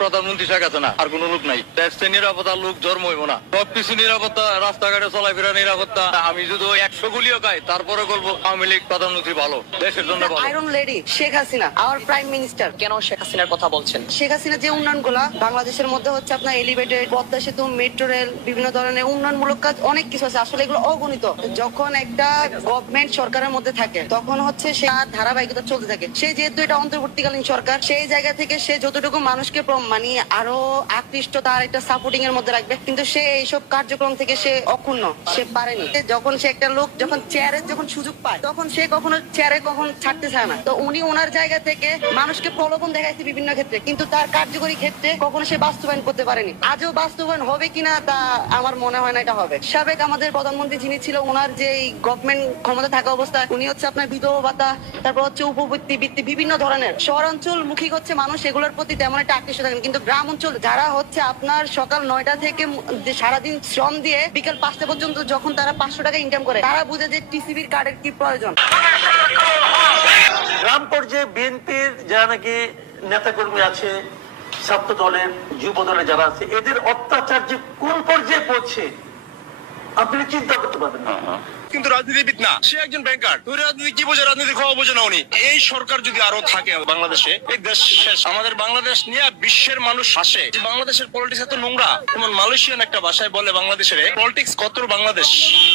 প্রধানমন্ত্রী শেখ হাসিনা, আর কোন লোক নাই। দেশে নিরাপত্তার লোক জন্ম হইব না, সবকিছু নিরাপত্তা, রাস্তাঘাটে চলাফেরা নিরাপত্তা। আমি যদি 100 গুলিও খাই তারপরে বলবো আওয়ামী লীগ প্রধানমন্ত্রী ভালো, দেশের জন্য ভালো। Iron lady Sheikh Hasina, hour prime minister. কেন শেখ হাসিনার কথা বলছেন? শেখ হাসিনা যে উন্নয়ন গুলা বাংলাদেশের মধ্যে হচ্ছে আপনার এলিভেটেড, পদ্মা সেতু, মেট্রো রেল, বিভিন্ন ধরনের উন্নয়নমূলক কাজ অনেক কিছু আছে, আসলে এগুলো অগণিত। যখন একটা গভর্নমেন্ট সরকারের মধ্যে থাকে তখন হচ্ছে সে ধারাবাহিকতা চলতে থাকে। সে যেহেতু এটা অন্তর্বর্তীকালীন সরকার, সেই জায়গা থেকে সে যতটুকু মানুষকে মানে আরো আকৃষ্ট, তার একটা সাপোর্টিং এর মধ্যে রাখবে, কিন্তু সে এইসব কার্যক্রম থেকে সে অক্ষুণ্ণ, সে পারেনি। যখন সে একটা লোক যখন চেয়ারের যখন সুযোগ পায় তখন সে কখনো চেয়ারে কখন ছাড়তে চায় না। তো উনি ওনার জায়গা থেকে মানুষকে প্রলোভন দেখাইছে বিভিন্ন ক্ষেত্রে, কিন্তু তার কার্যকরী ক্ষেত্রে কখনো সে বাস্তবায়ন করতে পারেনি। আজও বাস্তবায়ন হবে কিনা তা আমার মনে হয় না এটা হবে। সাবেক আমাদের প্রধানমন্ত্রী যিনি ছিল, ওনার যে গভর্নমেন্ট ক্ষমতা থাকা অবস্থায় উনি হচ্ছে আপনার বিধবা ভাতা, তারপর হচ্ছে উপবৃত্তি, বৃত্তি, বিভিন্ন ধরনের শহরাঞ্চল মুখী হচ্ছে মানুষ, এগুলোর প্রতি তেমন একটা আকৃষ্ট থাকেন। কিন্তু গ্রাম অঞ্চল যারা হচ্ছে আপনার সকাল 9টা থেকে সারাদিন শ্রম দিয়ে বিকেল 5টা পর্যন্ত যখন তারা 500 টাকা ইনকাম করে, তারা বুঝে যে টিসিবির কার্ডের কি প্রয়োজন। গ্রাম পর্যায়ে বিএনপির যারা নাকি নেতাকর্মী আছে, ছাত্র দলের, যুব দলের যারা আছে, এদের অত্যাচার যে কোন পর্যায়ে পৌঁছে আপনি চিন্তা করতে পারবেন না। কিন্তু রাজনীতিবিদ না, সে একজন ব্যাংকার। রাজনীতি কি বোঝে? রাজনীতি খাওয়া বোঝে না উনি। এই সরকার যদি আরো থাকে বাংলাদেশে, এই দেশ শেষ। আমাদের বাংলাদেশ নিয়ে বিশ্বের মানুষ হাসে যে বাংলাদেশের পলিটিক্স এত নোংরা। যেমন মালয়েশিয়ান একটা ভাষায় বলে বাংলাদেশের পলিটিক্স কত বাংলাদেশ,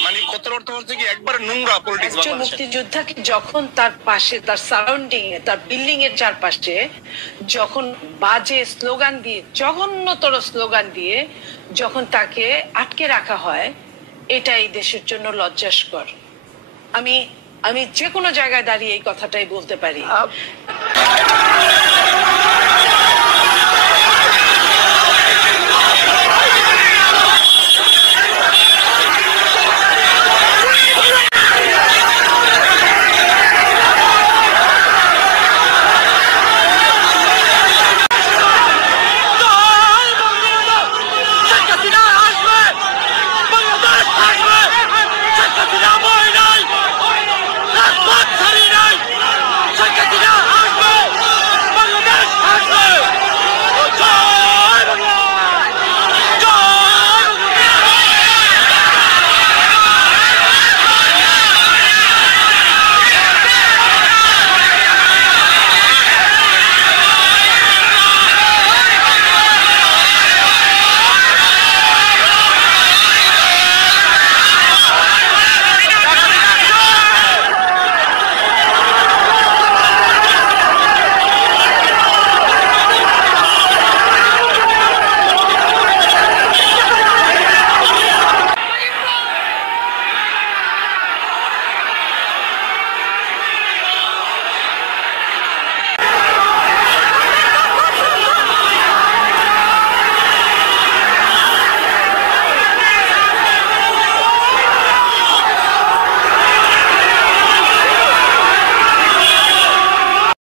মানে কত অর্থ হচ্ছে কি একবারে নোংরা পলিটিক্স। মুক্তিযোদ্ধাকে যখন তার পাশে, তার সারাউন্ডিং এ, তার বিল্ডিং এর চারপাশে যখন বাজে স্লোগান দিয়ে, জঘন্যতর স্লোগান দিয়ে যখন তাকে আটকে রাখা হয়, এটা এই দেশের জন্য লজ্জাস্কর। আমি যে কোনো জায়গায় দাঁড়িয়ে এই কথাটাই বলতে পারি।